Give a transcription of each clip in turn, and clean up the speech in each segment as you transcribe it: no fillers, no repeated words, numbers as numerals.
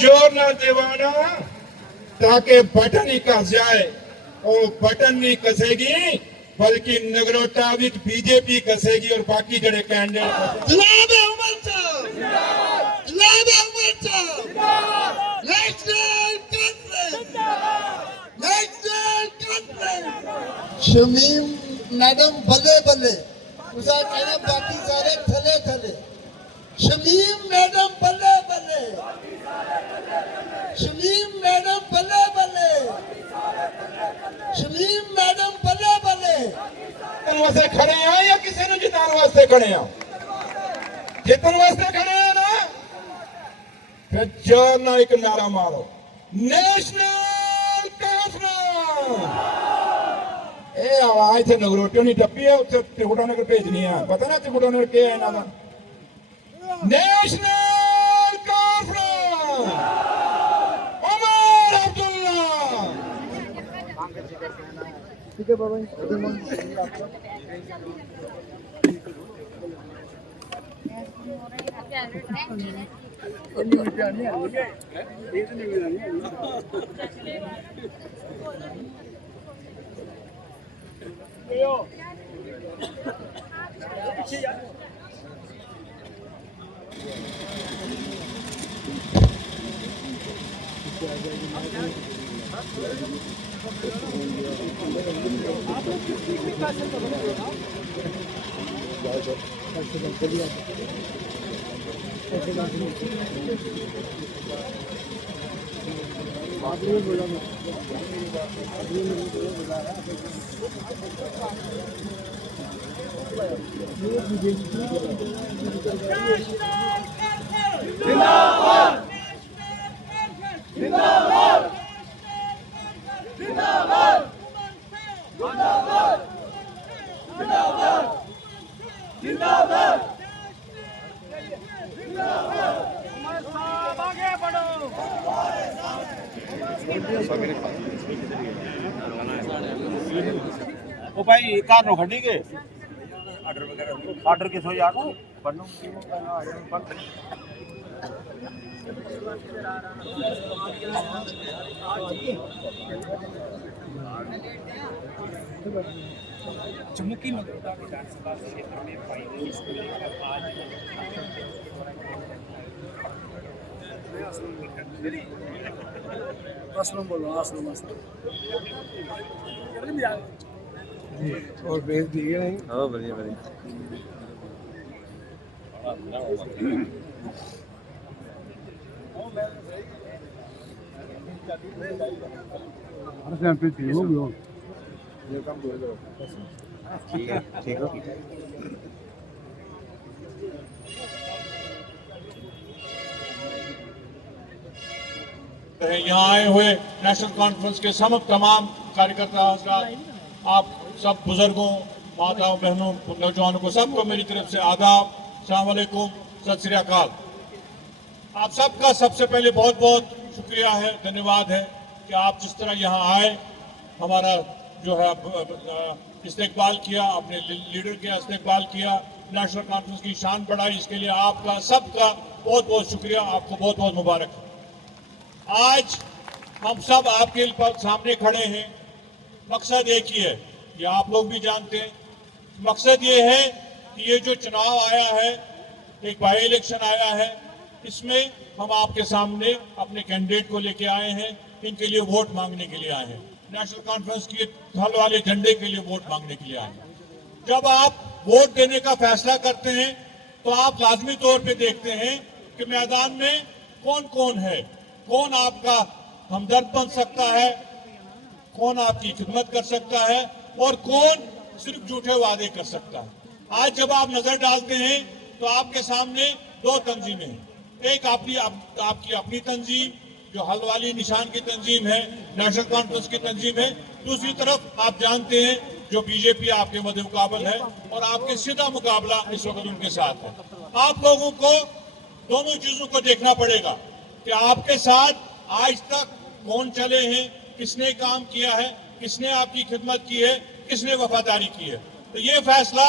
जोर ना देवाना ताकि बटन ही कस जाए और बटन नहीं कसेगी बल्कि नगरोटा बीजेपी कसेगी और बाकी जड़े कैंडिडेट शमीम मैडम भले भले उसा कहना बाकी सारे थले थले शमीम मैडम भले भले शमीम मैडम भले भले शमीम मैडम भले भले वास्ते खड़े हैं या किसी ने जिताने वास्ते खड़े हैं? जितने वास्ते खड़े हैं ना फिर जोर ना एक नारा मारो नेशनल कॉन्फ्रेंस। ए आवाज थे नगरोटियों नहीं टप्पी है उत्ते त्रिकुटा नगर भेजनी है पता ना त्रिकुटा नगर क्या है ना नेशनल कॉन्फ्रेंस उमर अब्दुल्ला। ठीक है बाबा ओ भाई कार नो खड़ी के ऑर्डर किस हो यार बनू चमुकी नगरोटा विधानसभा क्षेत्र में फाइनलिस्ट को लेकर आज आश्रम बोलो आश्रम और भेज दिए नहीं हाँ बढ़िया बढ़िया ठीक है ठीक है यहाँ आए हुए नेशनल कॉन्फ्रेंस के तमाम कार्यकर्ता आप सब बुजुर्गों माताओं बहनों नौजवानों को सबको मेरी तरफ से आदाब अस्सलाम वालेकुम सत श्री अकाल। आप सबका सबसे पहले बहुत बहुत शुक्रिया है धन्यवाद है कि आप जिस तरह यहाँ आए हमारा जो है इस्तेकबाल किया अपने लीडर का इस्तेकबाल किया नेशनल कॉन्फ्रेंस की शान बढ़ाई इसके लिए आपका सबका बहुत बहुत शुक्रिया आपको बहुत बहुत मुबारक। आज हम सब आपके सामने खड़े हैं मकसद एक ही है ये आप लोग भी जानते हैं मकसद ये है कि ये जो चुनाव आया है एक बाई इलेक्शन आया है इसमें हम आपके सामने अपने कैंडिडेट को लेके आए हैं इनके लिए वोट मांगने के लिए आए हैं नेशनल कॉन्फ्रेंस के थल वाले झंडे के लिए वोट मांगने के लिए आए हैं। जब आप वोट देने का फैसला करते हैं तो आप लाजमी तौर पे देखते हैं कि मैदान में कौन कौन है कौन आपका हमदर्द बन सकता है कौन आपकी खिदमत कर सकता है और कौन सिर्फ झूठे वादे कर सकता है। आज जब आप नजर डालते हैं तो आपके सामने दो तंजीमें हैं एक आपकी अपनी तंजीम जो हल्द्वानी निशान की तंजीम है नेशनल कॉन्फ्रेंस की तंजीम है दूसरी तरफ आप जानते हैं जो बीजेपी आपके मध्य मुकाबल है और आपके सीधा मुकाबला इस वक्त उनके साथ है। आप लोगों को दोनों चीजों को देखना पड़ेगा कि आपके साथ आज तक कौन चले हैं किसने काम किया है किसने आपकी खिदमत की है किसने वफादारी की है तो ये फैसला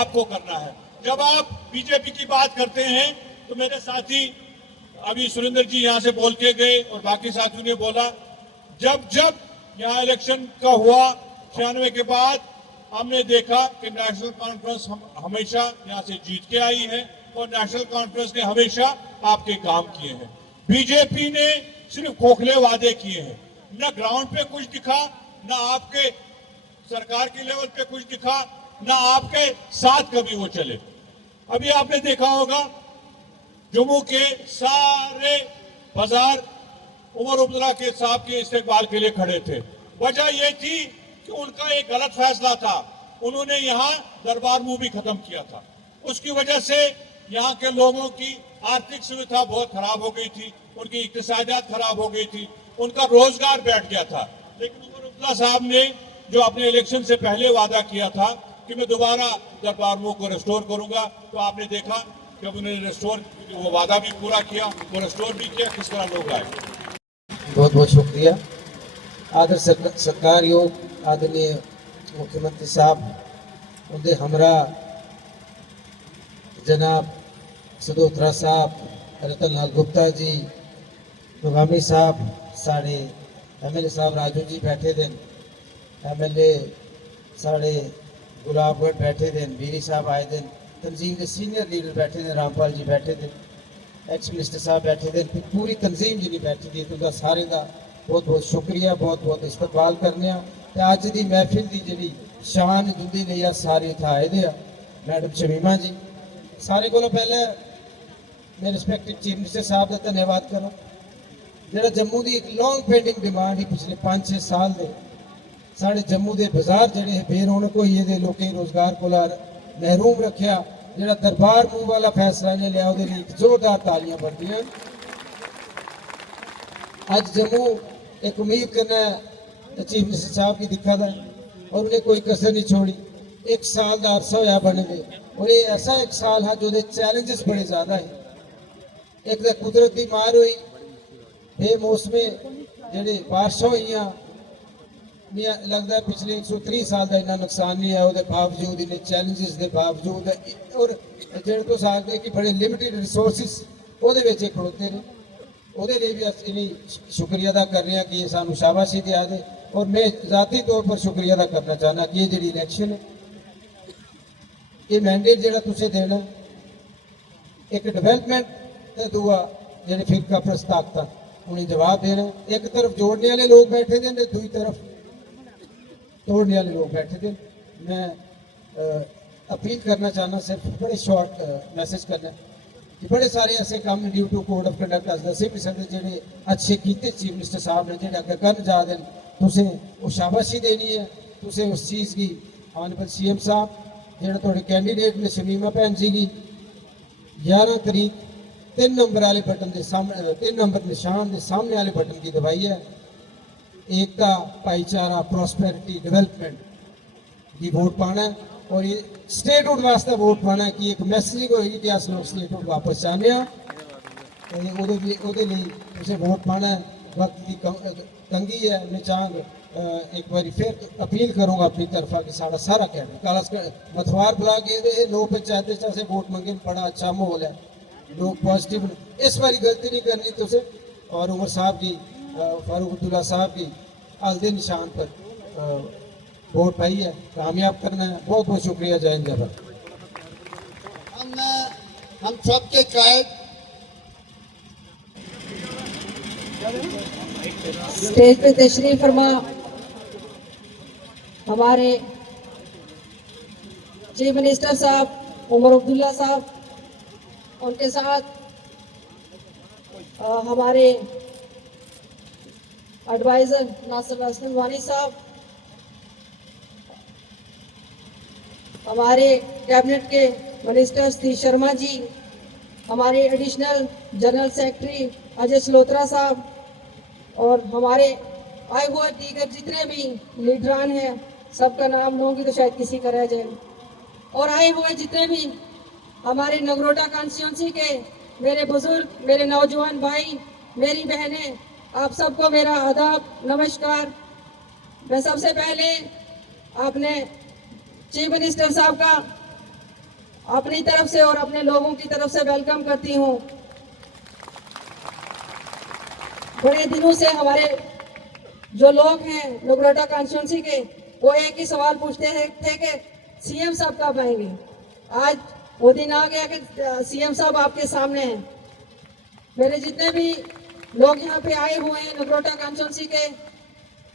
आपको करना है। जब आप बीजेपी की बात करते हैं तो मेरे साथी अभी सुरेंद्र जी यहाँ से बोल के गए और बाकी साथियों ने बोला, जब जब यहाँ इलेक्शन का हुआ 96 के बाद हमने देखा कि नेशनल कॉन्फ्रेंस हमेशा यहाँ से जीत के आई है और नेशनल कॉन्फ्रेंस ने हमेशा आपके काम किए हैं। बीजेपी ने सिर्फ खोखले वादे किए हैं, न ग्राउंड पे कुछ दिखा, न आपके सरकार के लेवल पे कुछ दिखा, न आपके साथ कभी वो चले। अभी आपने देखा होगा जम्मू के सारे बाजार उमर अब्दुल्ला के साहब के इस्तेकबाल के लिए खड़े थे। वजह यह थी कि उनका एक गलत फैसला था, उन्होंने यहाँ दरबार मुंह भी खत्म किया था। उसकी वजह से यहाँ के लोगों की आर्थिक सुविधा बहुत खराब हो गई थी, उनकी इक्तिसादियात खराब हो गई थी, उनका रोजगार बैठ गया था। लेकिन उमर अब्दुल्ला साहब ने जो अपने इलेक्शन से पहले वादा किया था कि मैं दोबारा दरबार मुंह को रिस्टोर करूंगा, तो आपने देखा कि उन्होंने रिस्टोर, वो वादा भी पूरा किया, वो रिस्टोर भी किया। किस तरह लोग आए। बहुत बहुत शुक्रिया। आदर सरकार योग आदरणीय मुख्यमंत्री साहब, उनके हमरा जनाब सदोत्रा साहब, रतन लाल गुप्ता जी, मुगामी साहब, साढ़े MLA साहब राजू जी बैठे दिन, MLA साढ़े गुलाबगढ़ बैठे दिन, बीरी साहब आए दिन, तंजीम के सीनियर लीडर बैठे दिन, रामपाल जी बैठे दिन, एक्स मिनिस्टर साहब बैठे दिन, पूरी तंजीम जी बैठी थी। तुंदा सारे का बहुत बहुत शुक्रिया, बहुत बहुत इस्तकबाल करने। अज की महफिल की जी शान जुदी नहीं सारे इतना आए दे। मैडम शमीमा जी, सारे को पहले मैं रिस्पैक्टिव चीफ मिनिस्टर साहब का धन्यवाद करा, जो जम्मू की एक लॉन्ग पेंडिंग डिमांड ही पिछले 5-6 साल के साढ़े जम्मू के बाजार जोड़े बेरौनक होइए दे, लोगों रोजगार को महरूम रखा, जो दरबार मुंह वाला फैसला इन्हें लिया, वो जोरदार तालियां बनदियां। अज जम्मू एक उम्मीद करना चीफ मिनिस्टर साहब की दिखा था और उन्हें कोई कसर नहीं छोड़ी। 1 साल का अरसा होया बने हुए और ये ऐसा 1 साल है जो चैलेंजेस बड़े ज्यादा है। एक तो कुदरत की मार हुई, बेमौसमे जेडे बारिशां हुई, लगता है पिछले 130 साल का इन्ना नुकसान नहीं है, वो बावजूद इन्हें चैलेंजेस के बावजूद और जेडे तुस आखदे कि बड़े लिमिटेड रिसोर्सिस वो खड़ोते ने, वो भी इन्हें शुक्रिया अदा कर रहे हैं कि ये सानू शाबाशी दिया दे। और मैं जाती तौर पर शुक्रिया अदा करना चाहना कि ये जी इलैक्शन है, ये मैंडेट जो तुसें देना, एक डिवेलपमेंट तो दूआ जो फिरका प्रस्त ताकत उन्हें जवाब देना। एक तरफ जोड़ने वाले लोग बैठे थे, दूसरी तरफ तोड़ने वाले लोग बैठे थे। मैं अपील करना चाहना, सिर्फ बड़े शॉर्ट मैसेज करना कि बड़े सारे ऐसे काम due to code of conduct अस दसे भी सकते जो अच्छे किए चीफ मिनिस्टर साहब ने, जो अगर कर जा देन तुसें वो शाबाशी देनी है। तुसें उस चीज़ की ऑनरेबल CM साहब जो थोड़े कैंडीडेट ने शमीमा भैन जी की 11 तारीख 3 नंबर वाले बटन के सामने, 3 नंबर निशान के सामने वाले बटन की दबाई है। एकता, भाईचारा, प्रॉस्पेरिटी, डेवलपमेंट की वोट पाना है और ये स्टेटहुड वास्ते वोट पाना है कि एक मैसेजिंग होगी कि अस लोग स्टेटहुड वापस चाहते हैं। उसे वोट पाना है। वक्त की तंगी है, मैं चाहूँगा एक बार फिर अपील करूँगा अपनी तरफा कि सारा सारा कैडर कालस मथवार बुला के लोग पंचायत से वोट मंगे, बड़ा अच्छा माहौल है, लोग पॉजिटिव। इस बारी गलती नहीं करनी तुझे। और उमर साहब की, फारूक अब्दुल्ला साहब की हल्दे निशान पर वोट पाई है, कामयाब करना है। बहुत बहुत शुक्रिया। जय हिंद, जय भारत। हम सबके कायद स्टेज पे तशरीफ फरमा हमारे चीफ मिनिस्टर साहब उमर अब्दुल्ला साहब, उनके साथ हमारे एडवाइजर नासिर असलम वानी साहब, हमारे कैबिनेट के मिनिस्टर सतीश शर्मा जी, हमारे additional general secretary Ajay Salotra साहब और हमारे आए हुए दीगर जितने भी लीडरान हैं, सबका नाम लूँगी तो शायद किसी का रह जाए। और आए हुए जितने भी हमारे नगरोटा कॉन्स्टिट्यूंसी के मेरे बुजुर्ग, मेरे नौजवान भाई, मेरी बहनें, आप सबको मेरा आदाब, नमस्कार। मैं सबसे पहले आपने चीफ मिनिस्टर साहब का अपनी तरफ से और अपने लोगों की तरफ से वेलकम करती हूँ। बड़े दिनों से हमारे जो लोग हैं नगरोटा कॉन्स्टिट्यूंसी के, वो एक ही सवाल पूछते थे कि सीएम साहब कब आएंगे। आज वो दिन आ गया कि सीएम साहब आपके सामने हैं। मेरे जितने भी लोग यहाँ पे आए हुए हैं नगरोटा कॉन्स्टिट्यूंसी के,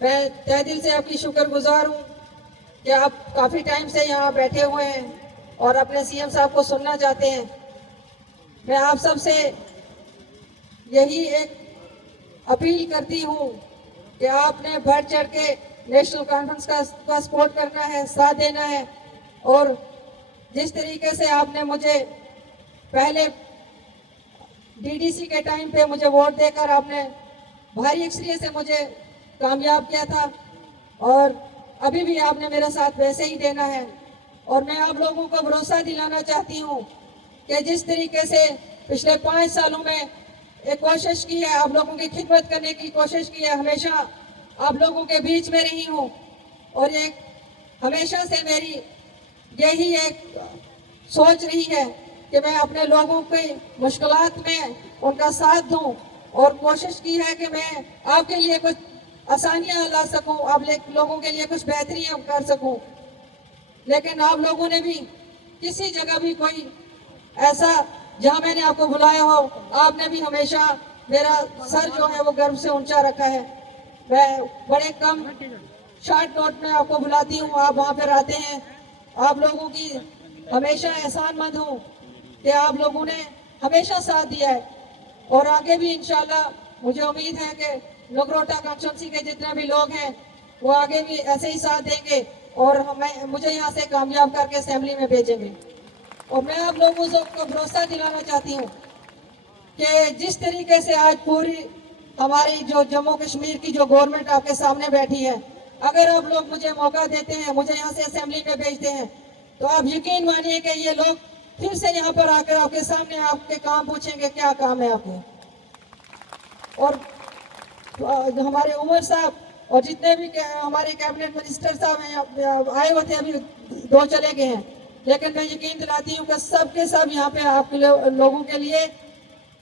मैं तहे दिल से आपकी शुक्रगुजार हूँ कि आप काफ़ी टाइम से यहाँ बैठे हुए हैं और अपने सीएम साहब को सुनना चाहते हैं। मैं आप सबसे यही एक अपील करती हूँ कि आपने बढ़ चढ़ के नेशनल कॉन्फ्रेंस का सपोर्ट करना है, साथ देना है। और जिस तरीके से आपने मुझे पहले डीडीसी के टाइम पे मुझे वोट देकर आपने भारी अक्सरियत से मुझे कामयाब किया था, और अभी भी आपने मेरा साथ वैसे ही देना है। और मैं आप लोगों को भरोसा दिलाना चाहती हूँ कि जिस तरीके से पिछले 5 सालों में एक कोशिश की है, आप लोगों की खिदमत करने की कोशिश की है, हमेशा आप लोगों के बीच में रही हूँ। और एक हमेशा से मेरी यही एक सोच रही है कि मैं अपने लोगों की मुश्किलात में उनका साथ दूं, और कोशिश की है कि मैं आपके लिए कुछ आसानियां ला सकूं, आप लोगों के लिए कुछ बेहतरियां कर सकूं। लेकिन आप लोगों ने भी किसी जगह भी कोई ऐसा जहां मैंने आपको बुलाया हो, आपने भी हमेशा मेरा सर जो है वो गर्व से ऊंचा रखा है। मैं बड़े कम शॉर्ट नोट में आपको बुलाती हूँ, आप वहाँ पर आते हैं। आप लोगों की हमेशा एहसानमंद हूँ कि आप लोगों ने हमेशा साथ दिया है, और आगे भी इंशाल्लाह मुझे उम्मीद है कि नगरोटा कॉन्स्टिट्यूंसी के जितने भी लोग हैं वो आगे भी ऐसे ही साथ देंगे और मुझे यहाँ से कामयाब करके असेंबली में भेजेंगे। और मैं आप लोगों को भरोसा दिलाना चाहती हूँ कि जिस तरीके से आज पूरी हमारी जो जम्मू कश्मीर की जो गवर्नमेंट आपके सामने बैठी है, अगर आप लोग मुझे मौका देते हैं, मुझे यहाँ से असेंबली में भेजते हैं, तो आप यकीन मानिए कि ये लोग फिर से यहाँ पर आकर आपके सामने आपके काम पूछेंगे, क्या काम है आपके। और हमारे उमर साहब और जितने भी हमारे कैबिनेट मिनिस्टर साहब हैं आए हुए थे, अभी 2 चले गए हैं, लेकिन मैं यकीन दिलाती हूँ कि सब के सब यहाँ पे आपके लोगों के लिए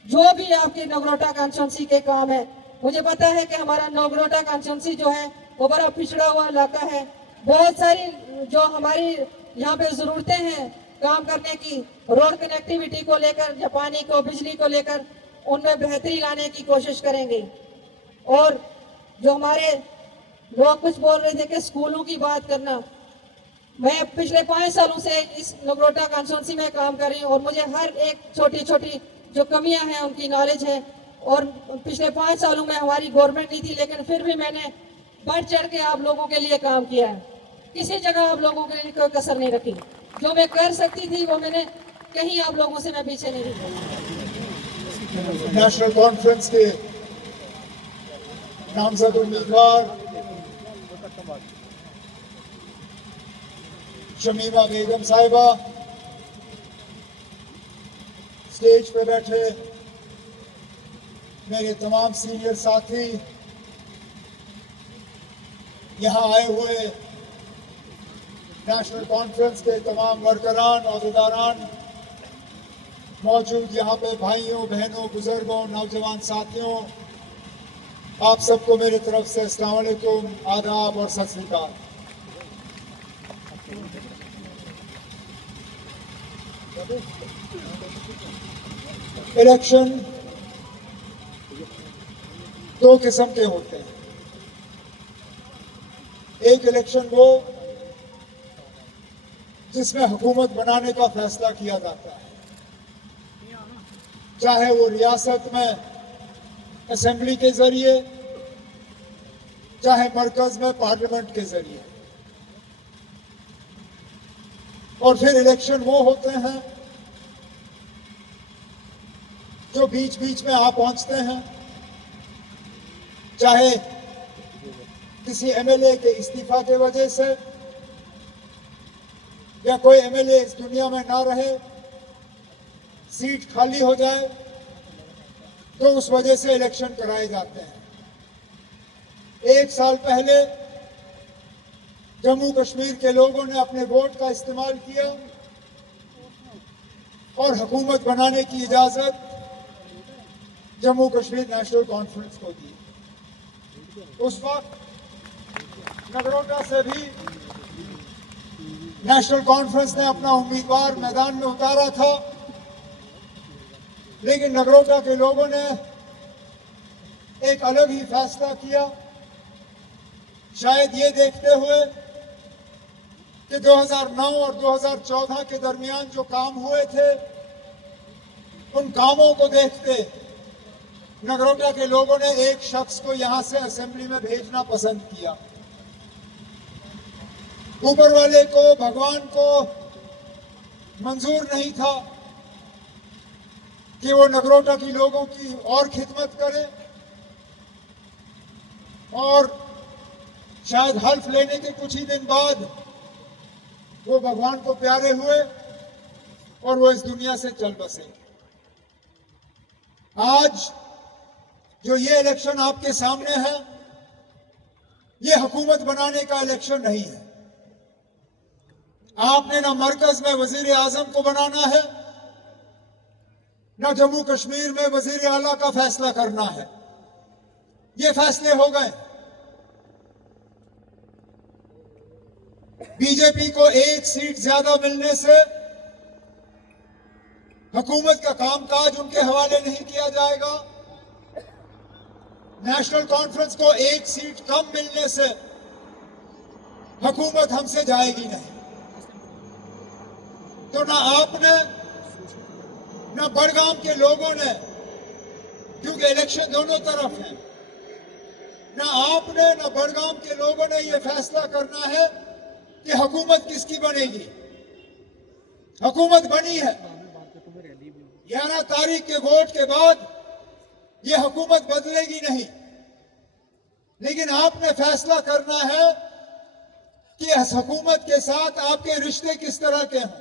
जो भी आपके नगरोटा कॉन्स्टिट्यूंसी के काम है, मुझे पता है कि हमारा नगरोटा कॉन्स्टिट्यूंसी जो है वो बड़ा पिछड़ा हुआ इलाका है। बहुत सारी जो हमारी यहाँ पे ज़रूरतें हैं काम करने की, रोड कनेक्टिविटी को लेकर या पानी को, बिजली को लेकर, उनमें बेहतरी लाने की कोशिश करेंगे। और जो हमारे लोग कुछ बोल रहे थे कि स्कूलों की बात करना, मैं पिछले 5 सालों से इस नगरोटा कॉन्स्टिट्यूंसी में काम कर रही हूँ और मुझे हर एक छोटी छोटी जो कमियां हैं उनकी नॉलेज है। और पिछले 5 सालों में हमारी गवर्नमेंट नहीं थी, लेकिन फिर भी मैंने बढ़ चढ़ के आप लोगों के लिए काम किया है। किसी जगह आप लोगों के लिए कोई कसर नहीं रखी। जो मैं कर सकती थी वो मैंने कहीं आप लोगों से मैं पीछे नहीं रही। नेशनल कॉन्फ्रेंस के नामजद उम्मीदवार शमीमा बेगम साहिबा, स्टेज पे बैठे मेरे तमाम सीनियर साथी, यहाँ आए हुए नेशनल कॉन्फ्रेंस के तमाम वर्करान, अहदेदारान, मौजूद यहाँ पे भाइयों, बहनों, बुजुर्गों, नौजवान साथियों, आप सबको मेरी तरफ से अस्सलाम वालेकुम, आदाब और सत श्री अकाल। इलेक्शन 2 किस्म के होते हैं। एक इलेक्शन वो जिसमें हुकूमत बनाने का फैसला किया जाता है, चाहे वो रियासत में असेंबली के जरिए, चाहे मरकज में पार्लियामेंट के जरिए। और फिर इलेक्शन वो होते हैं जो बीच बीच में आ पहुंचते हैं, चाहे किसी एमएलए के इस्तीफा के वजह से, या कोई एमएलए इस दुनिया में ना रहे, सीट खाली हो जाए, तो उस वजह से इलेक्शन कराए जाते हैं। 1 साल पहले जम्मू कश्मीर के लोगों ने अपने वोट का इस्तेमाल किया और हुकूमत बनाने की इजाजत जम्मू कश्मीर नेशनल कॉन्फ्रेंस को दी। उस वक्त नगरोटा से भी नेशनल कॉन्फ्रेंस ने अपना उम्मीदवार मैदान में उतारा था, लेकिन नगरोटा के लोगों ने एक अलग ही फैसला किया, शायद ये देखते हुए कि 2009 और 2014 के दरमियान जो काम हुए थे, उन कामों को देखते नगरोटा के लोगों ने एक शख्स को यहां से असेंबली में भेजना पसंद किया। ऊपर वाले को, भगवान को मंजूर नहीं था कि वो नगरोटा की लोगों की और खिदमत करे, और शायद हल्फ लेने के कुछ ही दिन बाद वो भगवान को प्यारे हुए और वो इस दुनिया से चल बसे। आज जो ये इलेक्शन आपके सामने है, ये हुकूमत बनाने का इलेक्शन नहीं है। आपने ना मरकज में वजीर आजम को बनाना है, ना जम्मू कश्मीर में वजीर आला का फैसला करना है। ये फैसले हो गए। बीजेपी को एक सीट ज्यादा मिलने से हुकूमत का कामकाज उनके हवाले नहीं किया जाएगा। नेशनल कॉन्फ्रेंस को एक सीट कम मिलने से हुकूमत हमसे जाएगी नहीं। तो ना आपने, ना बड़गाम के लोगों ने, क्योंकि इलेक्शन दोनों तरफ है, ना आपने ना बड़गाम के लोगों ने यह फैसला करना है कि हुकूमत किसकी बनेगी। हुकूमत बनी है। 11 तारीख के वोट के बाद यह हुकूमत बदलेगी नहीं, लेकिन आपने फैसला करना है कि इस हुकूमत के साथ आपके रिश्ते किस तरह के हों।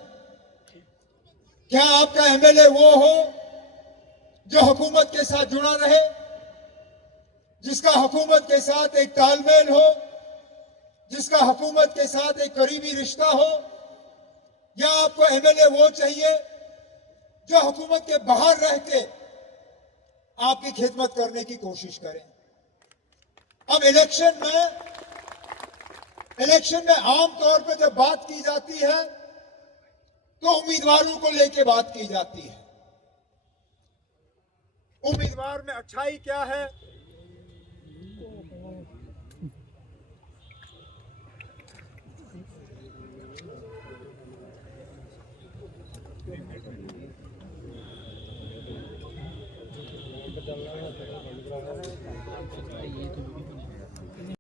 क्या आपका एमएलए वो हो जो हुकूमत के साथ जुड़ा रहे, जिसका हुकूमत के साथ एक तालमेल हो, जिसका हुकूमत के साथ एक करीबी रिश्ता हो, या आपको एमएलए वो चाहिए जो हुकूमत के बाहर रह के आपकी खिदमत करने की कोशिश करें। अब इलेक्शन में आम तौर पे जब बात की जाती है तो उम्मीदवारों को लेके बात की जाती है। उम्मीदवार में अच्छाई क्या है, ये तो